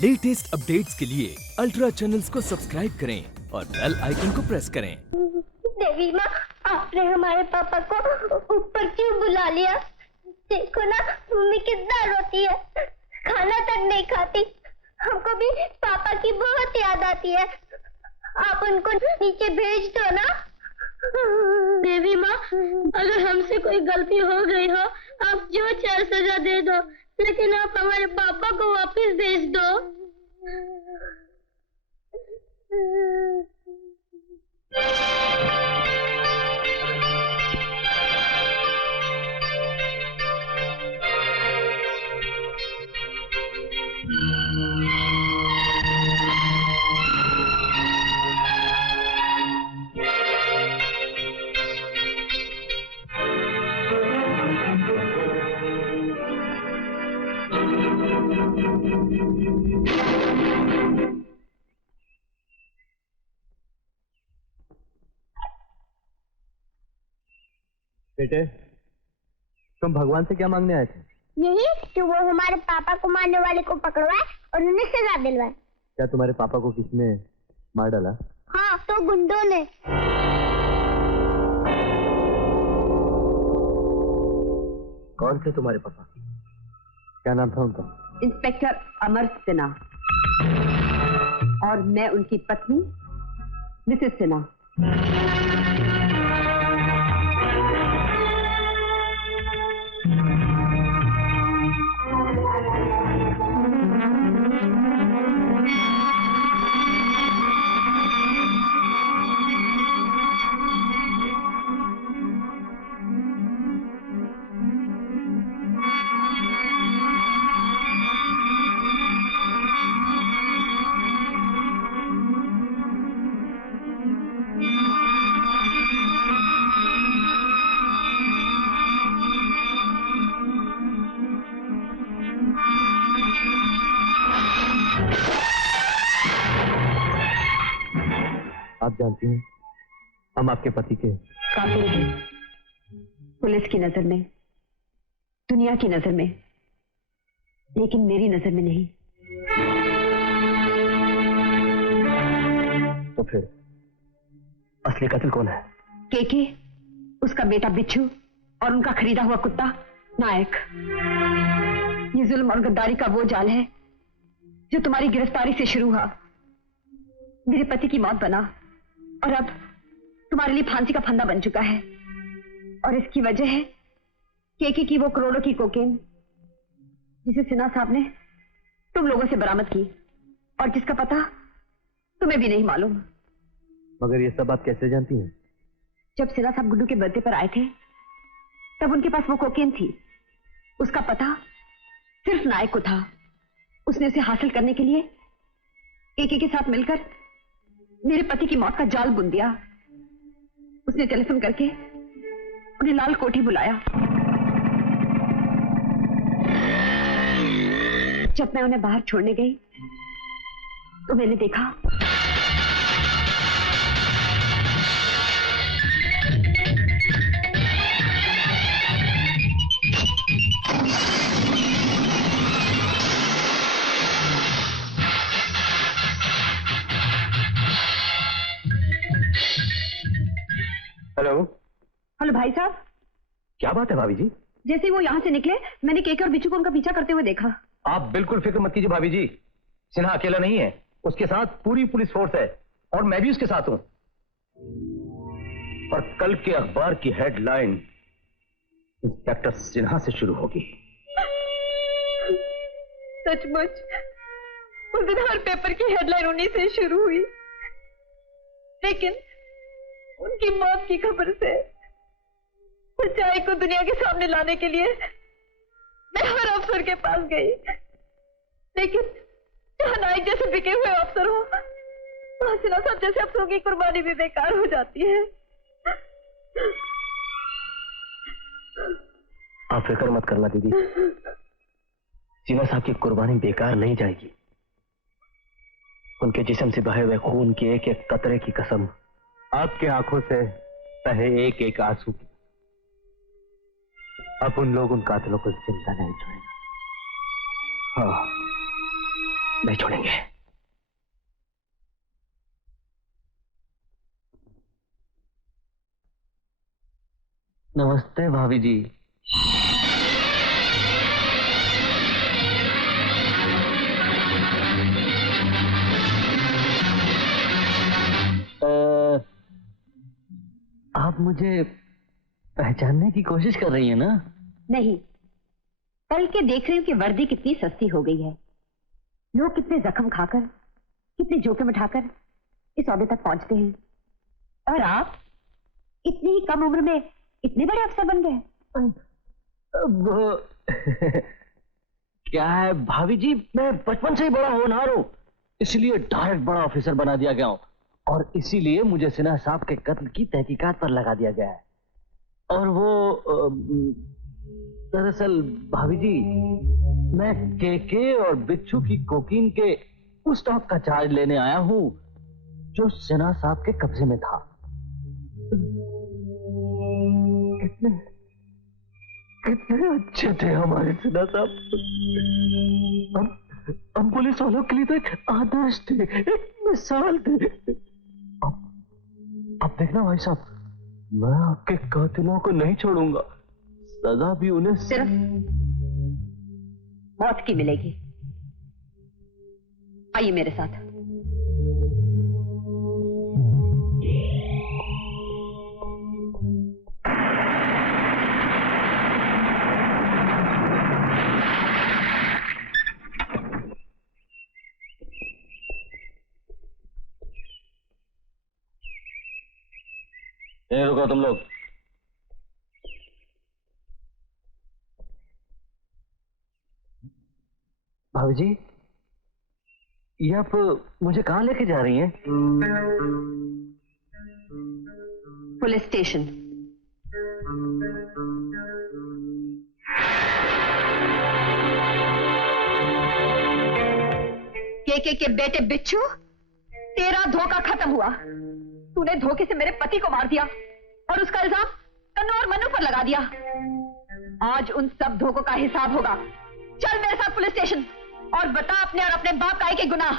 Latest updates के लिए ultra channels को सब्सक्राइब करें और बेल आइकन को प्रेस करें। देवी माँ, आपने हमारे पापा को ऊपर क्यों बुला लिया? देखो ना, मम्मी कितना रोती है, खाना तक नहीं खाती। हमको भी पापा की बहुत याद आती है। आप उनको नीचे भेज दो ना। देवी माँ, अगर हमसे कोई गलती हो गई हो, आप जो चाहे सजा दे दो, लेकिन आप हमारे पापा को वापस भेज दो। बेटे, तुम भगवान से क्या मांगने आए थे? यही कि वो हमारे पापा को मारने वाले को पकड़वाए और उन्हें सजा दिलवाए। क्या तुम्हारे पापा को किसने मार डाला? हाँ, तो गुंडों ने। कौन थे तुम्हारे पापा? क्या नाम था उनका? इंस्पेक्टर अमर सिन्हा और मैं उनकी पत्नी मिसेस सिन्हा। आप जानती हैं, हम आपके पति के कातिल हैं। पुलिस की नजर में, दुनिया की नजर में, लेकिन मेरी नजर में नहीं। तो फिर असली कातिल कौन है? केके, उसका बेटा बिच्छू और उनका खरीदा हुआ कुत्ता नायक। ये जुल्म और गद्दारी का वो जाल है जो तुम्हारी गिरफ्तारी से शुरू हुआ, मेरे पति की मौत बना और अब तुम्हारे लिए फांसी का फंदा बन चुका है। और इसकी वजह है केके की वो करोड़ों की कोकेन जिसे सिन्हा साहब ने तुम लोगों से बरामद की और जिसका पता तुम्हें भी नहीं मालूम। मगर ये सब आप कैसे जानती हैं? जब सिन्हा साहब गुड्डू के बर्थडे पर आए थे तब उनके पास वो कोकेन थी। उसका पता सिर्फ नायक को था। उसने उसे हासिल करने के लिए केके के साथ मिलकर मेरे पति की मौत का जाल बुन दिया। उसने टेलीफोन करके उन्हें लाल कोठी बुलाया। जब मैं उन्हें बाहर छोड़ने गई तो मैंने देखा हेलो भाई साहब। क्या बात है भाभी जी? जैसे ही वो यहाँ से निकले मैंने केके और बिच्छू को उनका पीछा करते हुए देखा। आप बिल्कुल फिक्र मत कीजिए भाभी जी, सिन्हा अकेला नहीं है, उसके साथ पूरी पुलिस फोर्स है और मैं भी उसके साथ हूं। और कल के अखबार की हेडलाइन इंस्पेक्टर सिन्हा से शुरू होगी। सचमुच उस दिन हर पेपर की हेडलाइन उन्हीं से शुरू हुई, लेकिन उनकी मौत की खबर से सच्चाई को दुनिया के सामने लाने के लिए मैं हर अफसर के पास गई, लेकिन जहां नायक जैसे बिके हुए अफसर हो वहां सिन्हा साहब जैसे अफसरों की कुर्बानी भी बेकार हो जाती है। आप फिक्र मत करना दीदी, सिन्हा साहब की कुर्बानी बेकार नहीं जाएगी। उनके जिस्म से बहे हुए खून के एक एक कतरे की कसम, आपके आंखों से बहे एक एक आंसू की, अब उन लोग उन कातिलों को जिंदा नहीं छोड़ेगा। हाँ, नहीं छोड़ेंगे। नमस्ते भाभी जी। आप मुझे पहचानने की कोशिश कर रही हैं ना? नहीं, बल्कि देख रही हूं कि वर्दी कितनी सस्ती हो गई है। लोग कितने जख्म खाकर, कितने जोखिम उठाकर इस ओहदे तक पहुंचते हैं, और आप इतनी ही कम उम्र में इतने बड़े अफसर बन गए। अब क्या है भाभी जी, मैं बचपन से ही बड़ा होनहार हूं, इसलिए डायरेक्ट बड़ा ऑफिसर बना दिया गया हूं, और इसीलिए मुझे सिन्हा साहब के कत्ल की तहकीकात पर लगा दिया गया है। और वो दरअसल भाभी जी, मैं केके और बिच्छू की कोकीन के उस स्टॉक का चार्ज लेने आया हूं जो सिन्हा साहब के कब्जे में था। कितने अच्छे थे हमारे सिन्हा साहब। हम पुलिस वालों के लिए तो एक आदर्श थे, एक मिसाल थे। अब देखना भाई साहब, मैं आपके कातिलों को नहीं छोड़ूंगा, सजा भी उन्हें सिर्फ मौत की मिलेगी। आइए मेरे साथ। रुको तुम लोग। भाभी जी, ये आप मुझे कहाँ लेके जा रही हैं? Police station. के बेटे बिच्छू, तेरा धोखा खत्म हुआ। तूने धोखे से मेरे पति को मार दिया और उसका इल्जाम तन्नू और मन्नू पर लगा दिया। आज उन सब धोखों का हिसाब होगा। चल मेरे साथ पुलिस स्टेशन और बता अपने और अपने बाप का एक एक गुनाह।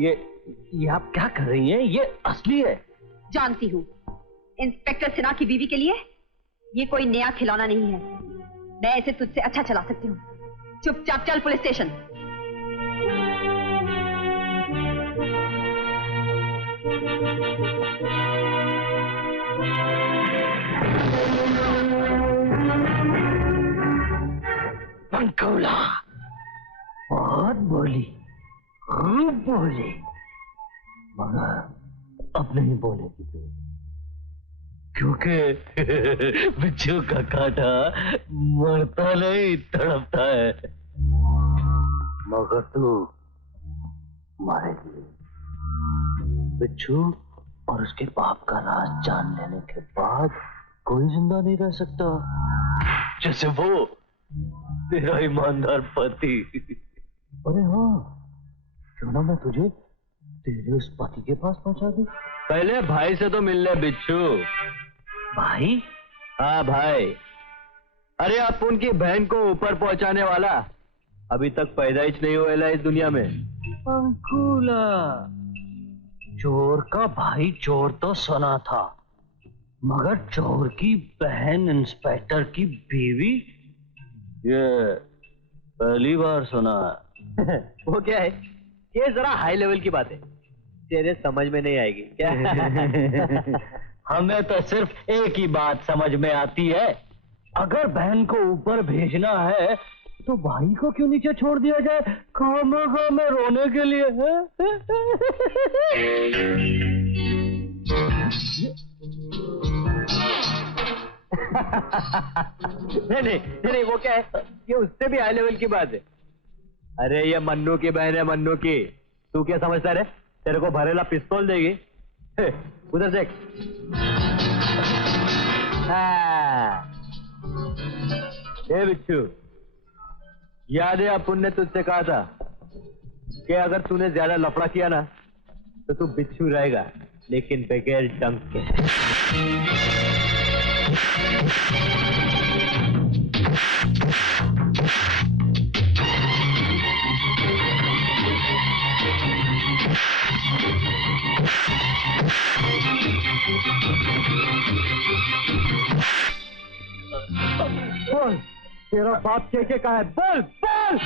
ये आप क्या कर रही हैं? ये असली है। जानती हूँ, इंस्पेक्टर सिन्हा की बीवी के लिए ये कोई नया खिलौना नहीं है। मैं इसे तुझसे अच्छा चला सकती हूँ। चुपचाप चल पुलिस स्टेशन। पंखोला बहुत बोली, खूब बोली, मगर अब नहीं बोलेगी तू, क्योंकि बिच्छू का कांटा मरता नहीं, तड़पता है। मगर तू मरेगी। बिच्छू और उसके बाप का राज जान लेने के बाद कोई जिंदा नहीं रह सकता, जैसे वो तेरा ईमानदार पति। अरे हाँ, क्यों ना मैं तुझे तेरे उस पति के पास पहुंचा दूं? पहले भाई से तो मिल ले बिच्छू। भाई? हाँ भाई। अरे आप उनकी बहन को ऊपर पहुंचाने वाला अभी तक पैदाइश नहीं हुआ इस दुनिया में। अंकुला, चोर का भाई चोर तो सुना था, मगर चोर की बहन इंस्पेक्टर की बीवी, ये पहली बार सुना। वो क्या है? ये जरा हाई लेवल की बात है, तेरे समझ में नहीं आएगी क्या? हमें तो सिर्फ एक ही बात समझ में आती है, अगर बहन को ऊपर भेजना है तो भाई को क्यों नीचे छोड़ दिया जाए खामखा में रोने के लिए? नहीं, वो क्या है, ये उससे भी हाई लेवल की बात है। अरे ये मन्नू की बहन है, मन्नू की। तू क्या समझता है? तेरे को भरेला पिस्तौल देगी। उधर देख। ए बिच्छू, याद है अपुन ने तुझसे कहा था कि अगर तूने ज्यादा लफड़ा किया ना तो तू बिच्छू रहेगा, लेकिन बगैर डंक के। तेरा बाप के का है? बोल बोल।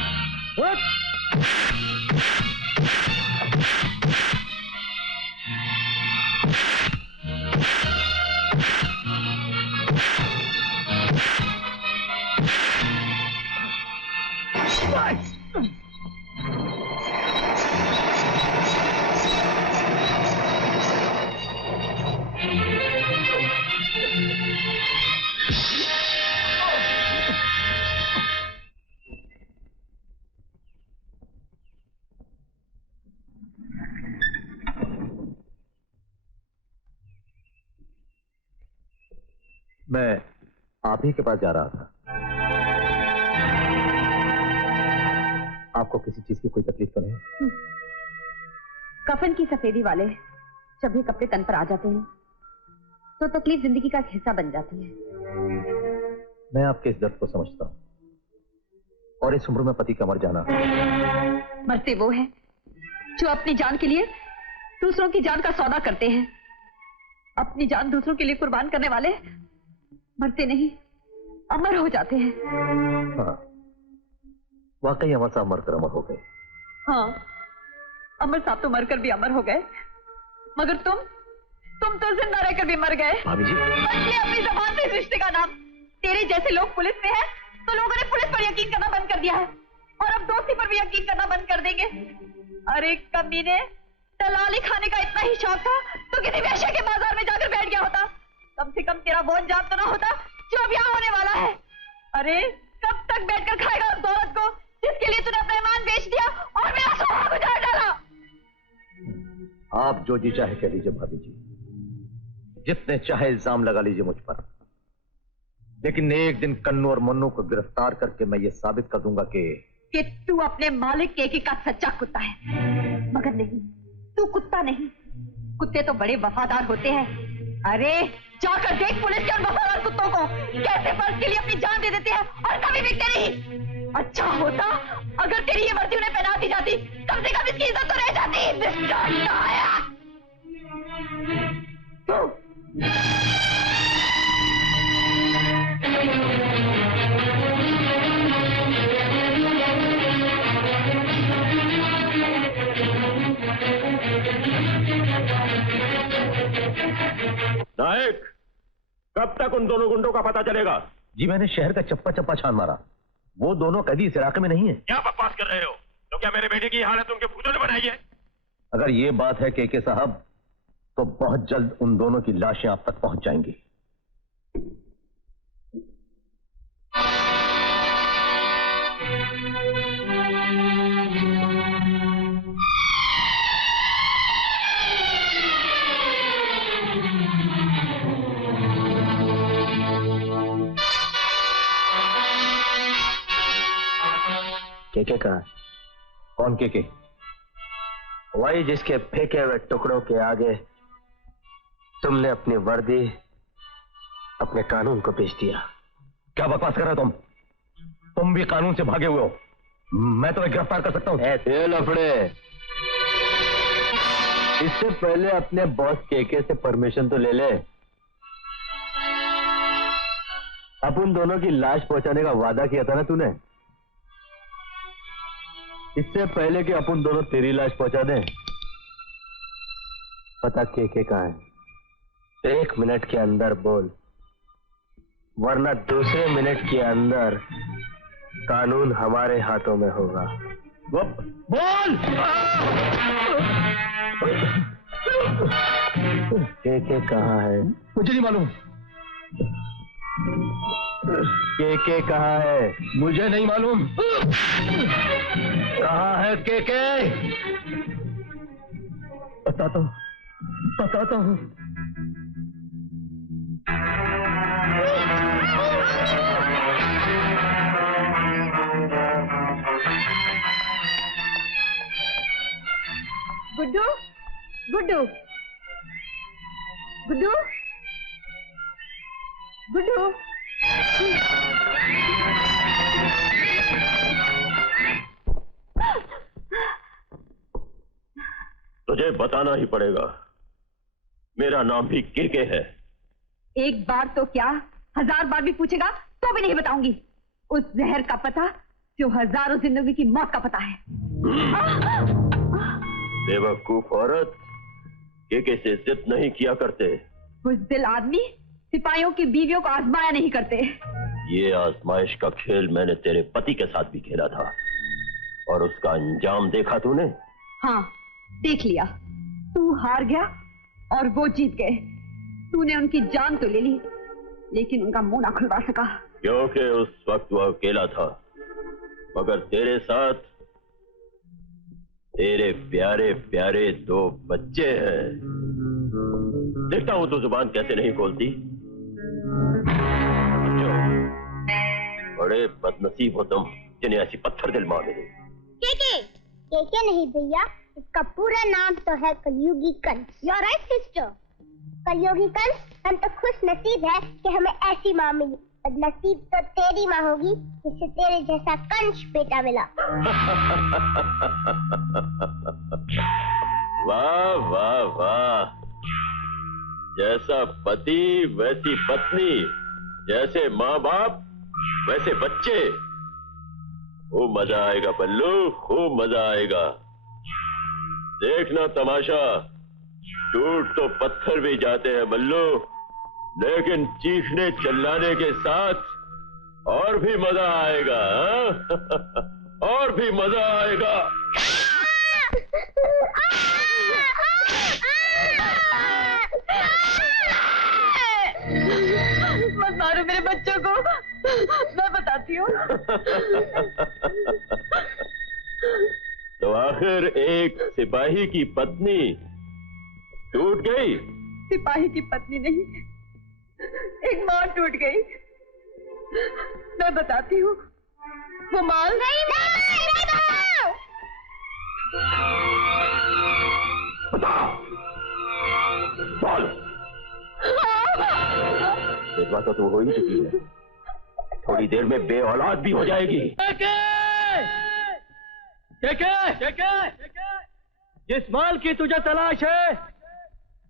मैं आप ही के पास जा रहा था। आपको किसी चीज की कोई तकलीफ तो नहीं? कफन की सफेदी वाले जब भी कपड़े तन पर आ जाते हैं तो तकलीफ जिंदगी का एक हिस्सा बन जाती है। मैं आपके इस दर्द को समझता हूं, और इस उम्र में पति का मर जाना। मरते वो हैं जो अपनी जान के लिए दूसरों की जान का सौदा करते हैं। अपनी जान दूसरों के लिए कुर्बान करने वाले मरते नहीं, अमर हो जाते हैं। हाँ, वाकई अमर साहब मरकर अमर हो गए। हाँ, अमर साहब तो मरकर भी अमर हो गए, मगर तुम तो जिंदा रहकर भी मर गए। भाभी जी, बदले अपनी ज़बान से इस रिश्ते का नाम। तेरे जैसे लोग पुलिस में हैं, तो लोगों ने पुलिस पर यकीन करना बंद कर दिया है, और अब दोस्ती पर भी यकीन करना बंद कर देंगे। अरे कमीने, दलाली खाने का इतना ही शौक था तो किसी वेश्या के बाजार में जाकर बैठ गया होता। कम से कम तेरा बोन जाप तो ना होता जो अब यहाँ होने वाला है। अरे कब तक बैठकर खाएगा उस दौलत को जिसके लिए तूने अपना ईमान बेच दिया और मेरा सुहाग उजाड़ डाला। आप जो जी चाहे कह लीजिए भाभी जी, जितने चाहे इल्जाम लगा लीजिए मुझ पर, लेकिन एक दिन कन्नू और मन्नू को गिरफ्तार करके मैं ये साबित कर दूंगा कि तू अपने मालिक केके का सच्चा कुत्ता है। मगर नहीं, तू कुत्ता नहीं। कुत्ते तो बड़े वफादार होते हैं। अरे जाकर देख पुलिस के और वफादार कुत्तों को कैसे फर्ज के लिए अपनी जान दे देते हैं और कभी बिकते नहीं। अच्छा होता अगर तेरी ये वर्दी उन्हें पहना दी जाती, कम से कम इसकी इज्जत तो रह जाती। नायक, कब तक उन दोनों गुंडों का पता चलेगा? जी मैंने शहर का चप्पा चप्पा छान मारा, वो दोनों कैदी इस इलाके में नहीं है। क्या बकवास कर रहे हो? तो क्या मेरे बेटे की हालत उनके भूतों ने बनाई है? अगर ये बात है के साहब, तो बहुत जल्द उन दोनों की लाशें आप तक पहुंच जाएंगी। के कहा? कौन के? वही जिसके फेंके हुए टुकड़ों के आगे तुमने अपनी वर्दी, अपने कानून को बेच दिया। क्या बकवास कर रहे हो तुम भी कानून से भागे हुए हो। मैं तुम्हें गिरफ्तार कर सकता हूँ। ऐसे लफड़े, इससे पहले अपने बॉस के से परमिशन तो ले ले। अब उन दोनों की लाश पहुंचाने का वादा किया था ना तूने, इससे पहले कि अपन दोनों तेरी लाश पहुंचा दें। पता के कहाँ है? 1 मिनट के अंदर बोल, वरना दूसरे मिनट के अंदर कानून हमारे हाथों में होगा। बोल! के कहाँ है? मुझे नहीं मालूम। के कहाँ है? मुझे नहीं मालूम। कहाँ है के? बताता हूँ। गुड्डू, गुड्डू, गुड्डू, गुड्डू। तुझे बताना ही पड़ेगा, मेरा नाम भी के है। एक बार तो क्या 1000 बार भी पूछेगा तो भी नहीं बताऊंगी। उस जहर का पता जो हजारों जिंदगी की मौत का पता है। बेवकूफ औरत, के से जिद नहीं किया करते। बुज़दिल आदमी सिपाहियों की बीवियों को आजमाया नहीं करते। ये आजमाइश का खेल मैंने तेरे पति के साथ भी खेला था, और उसका अंजाम देखा तूने? हाँ, देख लिया। तू हार गया और वो जीत गए। तूने उनकी जान तो ले ली, लेकिन उनका मुंह ना खुलवा सका। क्योंकि उस वक्त वह अकेला था, मगर तेरे साथ तेरे प्यारे प्यारे 2 बच्चे हैं। देखता हूं तू जुबान कैसे नहीं खोलती। बड़े बदनसीब हो तुम, जिन्हें ऐसी पत्थर दिल मां मिले। केके नहीं भैया, इसका पूरा नाम तो है Kalyugi Kans. You are right sister. Kalyugi Kans, हम तो खुश नसीब है कि हमें ऐसी माँ मिली। बदनसीब तो तेरी माँ होगी जिससे तेरे जैसा कंस बेटा मिला। वाह वाह वाह, जैसा पति वैसी पत्नी, जैसे माँ बाप वैसे बच्चे। खूब मजा आएगा बल्लू, खूब मजा आएगा। देखना तमाशा, टूट तो पत्थर भी जाते हैं बल्लू, लेकिन चीखने चिल्लाने के साथ और भी मजा आएगा। और भी मजा आएगा। मत मारो मेरे बच्चों को, मैं बताती हूँ। तो आखिर एक सिपाही की पत्नी टूट गई? सिपाही की पत्नी नहीं, एक माँ टूट गई। मैं बताती हूँ, वो माल नहीं। बोल। विधवा तो तू हो ही चुकी है, थोड़ी देर में बे औलाद भी हो जाएगी। जिस माल की तुझे तलाश है,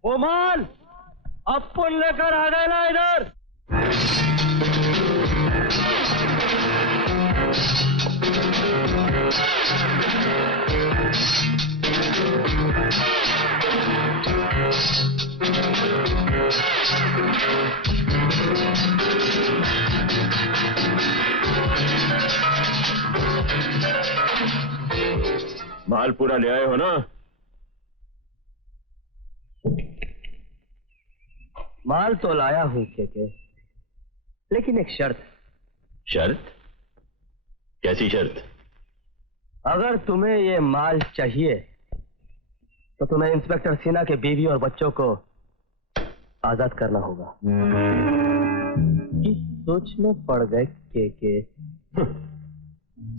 वो माल अपन लेकर आ गए ना इधर। माल पूरा ले आए हो ना? माल तो लाया हूं केके, लेकिन एक शर्त। शर्त? कैसी शर्त? अगर तुम्हें ये माल चाहिए तो तुम्हें इंस्पेक्टर सिन्हा के बीवी और बच्चों को आजाद करना होगा। सोच में पड़ गए केके।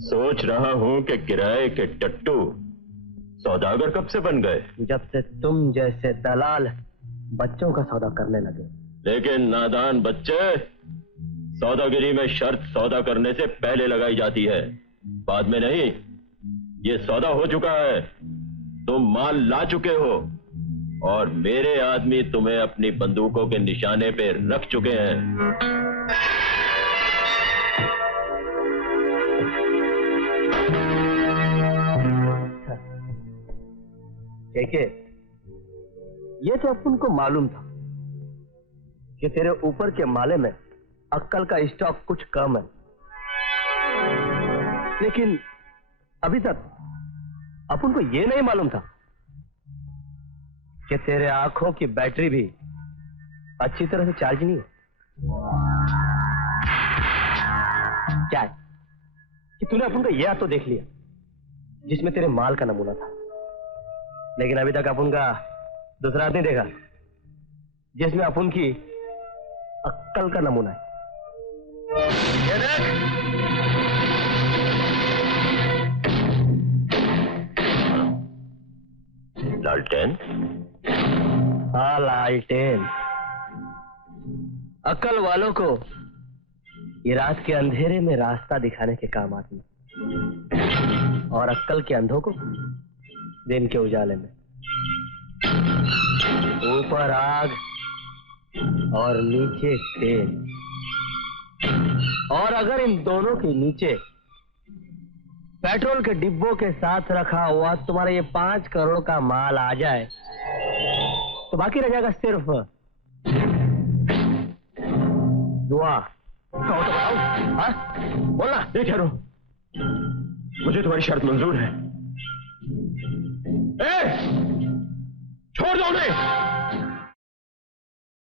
सोच रहा हूं कि किराए के टट्टू सौदागर कब से बन गए? जब से तुम जैसे दलाल बच्चों का सौदा करने लगे। लेकिन नादान बच्चे, सौदागिरी में शर्त सौदा करने से पहले लगाई जाती है, बाद में नहीं। ये सौदा हो चुका है, तुम माल ला चुके हो और मेरे आदमी तुम्हें अपनी बंदूकों के निशाने पे रख चुके हैं। केके, ये तो अपन को मालूम था कि तेरे ऊपर के माले में अक्कल का स्टॉक कुछ कम है, लेकिन अभी तक अपन को ये नहीं मालूम था कि तेरे आंखों की बैटरी भी अच्छी तरह से चार्ज नहीं है। क्या है कि तूने अपन को यह तो देख लिया जिसमें तेरे माल का नमूना था, लेकिन अभी तक अपन का दूसरा आदमी देखा जिसमें अपन की अक्कल का नमूना है। ये देख, लालटेन? हाँ, लालटेन। अक्ल वालों को ये रात के अंधेरे में रास्ता दिखाने के काम आती है, और अक्ल के अंधों को दिन के उजाले में। ऊपर आग और नीचे तेल, और अगर इन दोनों के नीचे पेट्रोल के डिब्बों के साथ रखा हुआ तुम्हारा ये 5 करोड़ का माल आ जाए तो बाकी रह जाएगा सिर्फ दुआ। कहो तो बताओ, हाँ? बोलना। ये ठहरो, मुझे तुम्हारी शर्त मंजूर है। छोड़ दो उन्हें।